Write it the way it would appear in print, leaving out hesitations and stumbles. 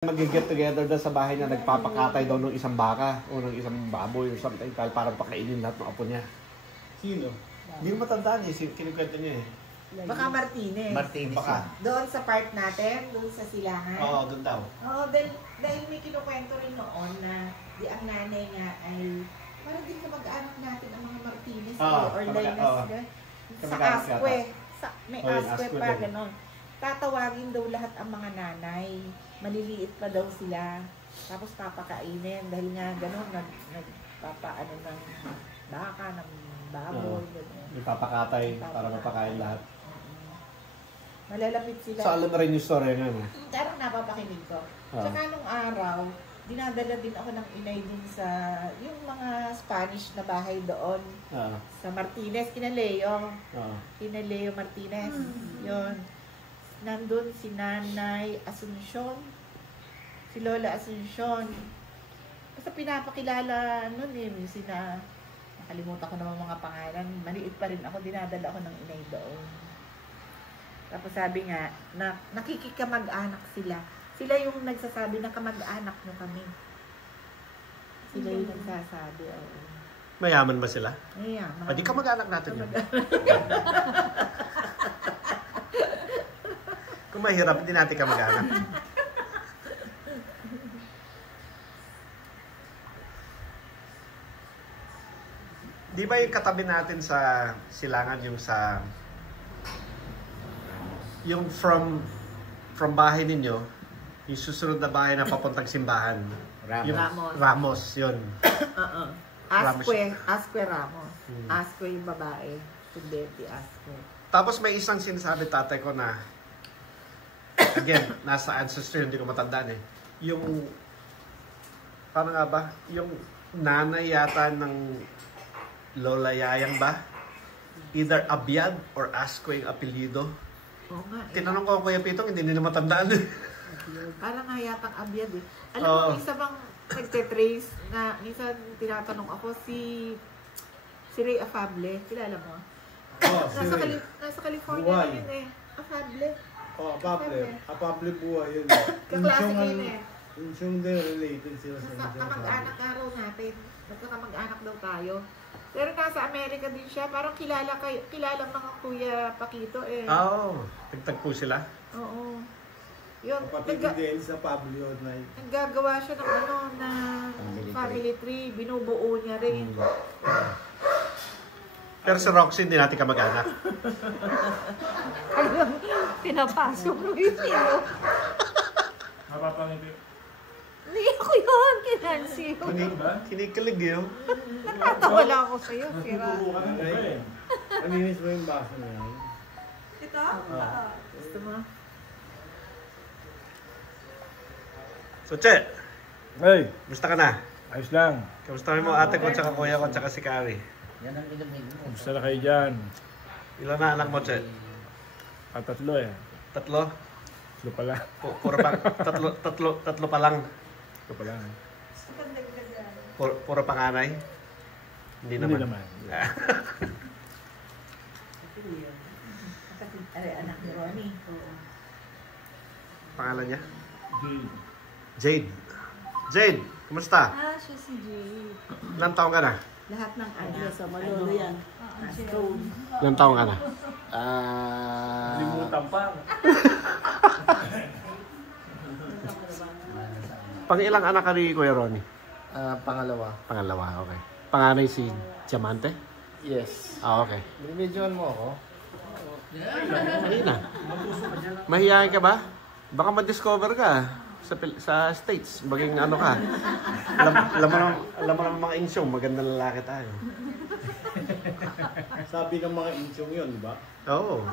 Mag-get together doon sa bahay niya, nagpapakatay daw ng isang baka o ng isang baboy or something para pakainin lahat ng apo niya. Sino? Hindi mo matandaan eh, kinukwento niya eh. Baka Martinez. Martinez baka. Doon sa part natin, doon sa silangan. Oo, doon daw. Oo, dahil may kinukwento rin noon na ang nanay nga ay parang din kamag-anak natin ang mga Martinez or Linus. Sa Asque. May Asque pa, gano'n. Tatawagin daw lahat ang mga nanay. Maliliit pa daw sila. Tapos papakainin. Dahil nga gano'n, nagpapaano ng baka, ng baboy. Nagpapakatay para mapakain lahat. Malalapit sila. So, alam na rin yung story nga na. Parang napapakinig ko. Tsaka nung araw, dinadala din ako ng inay din sa yung mga Spanish na bahay doon. Sa Martinez, kina Leo. Kina Leo Martinez. Yun. Nandun si Nanay Asuncion. Si Lola Asuncion. Basta pinapakilala nun eh. Nakalimutan ko naman mga pangalan. Maliit pa rin ako. Dinadala ako ng inay doon. Tapos sabi nga, nakikikamag-anak sila. Sila yung nagsasabi na kamag-anak nyo kami. Sila yung nagsasabi. Mayaman ba sila? Mayaman. Pwede kamag-anak natin yun. Kung mahirap, hindi natin kamag-anak. Di ba yung katabi natin sa silangan yung from bahay ninyo, yung susunod na bahay na papuntang simbahan. Ramos, yun. Asque Ramos. Asque yung babae. Tudeti Asque. Tapos may isang sinasabi tatay ko na, again, nasa ancestry, hindi ko matandaan eh. Yung, paano nga ba? Yung nanay yata ng Lola Yayang ba? Either Abiad or Asque yung apelyido. Oo nga. Tinanong ko Kuya Pitong, hindi nila matandaan eh. Parang nga yatang Abiad eh. Alam mo, isa bang nagte-trace na, minsan tinatanong ako si Ray Afable. Kilala mo? Nasa California na yun eh. Afable. Afable buhay yun. Kaklase yun eh. Yung din related sila sa kamag-anak nga raw natin. Magkakamag-anak daw tayo. Pero nasa Amerika din siya. Parang kilala mga Kuya Paquito eh. Oo. Nagtagpo sila? Oo. Yun. Kapatid din sa Pablo na naggagawa siya ng family tree. Binubuo niya rin. Pero si Roxy, hindi natin kamag-anak. Pinapasok mo yung sino. Mapapangiti. Hindi ako yun, kinansi yun. Kinikilig yun. Natatawa lang ako sa'yo, Sira. Maninis mo yung baso na yan. Ito? Gusto mo? So, Che. Hey! Gusto ka na? Ayos lang. Kamusta mo ate ko, tsaka kuya ko, tsaka si Carrie? Kamusta na kayo dyan? Ilan na anak mo, Che? Tatlo eh. Tatlo? Tatlo pala. Puro pa, tatlo pa lang. Tatlo pala. Puro panganay? Hindi naman. Anak ni Ronnie. Pangalan niya? Jade. Jade. Jade, kumusta? Siya si Jade. Ilang taong ka na? Lahat ng anak. Sa Malolo yan. Stone. Ilang taong ka na? Limutan pa. Pang ilang anak ka ni Kuya Ronnie? Pangalawa. Pangalawa, okay. Panganay si Diamante? Yes. Okay. Binibidyoan mo ako? Hindi na. Mahihayin ka ba? Baka ma-discover ka sa States. Maging ano ka. Alam mo naman mga insyong, magandang lalaki tayo. Sabi ng mga insyong yun, di ba? Oo.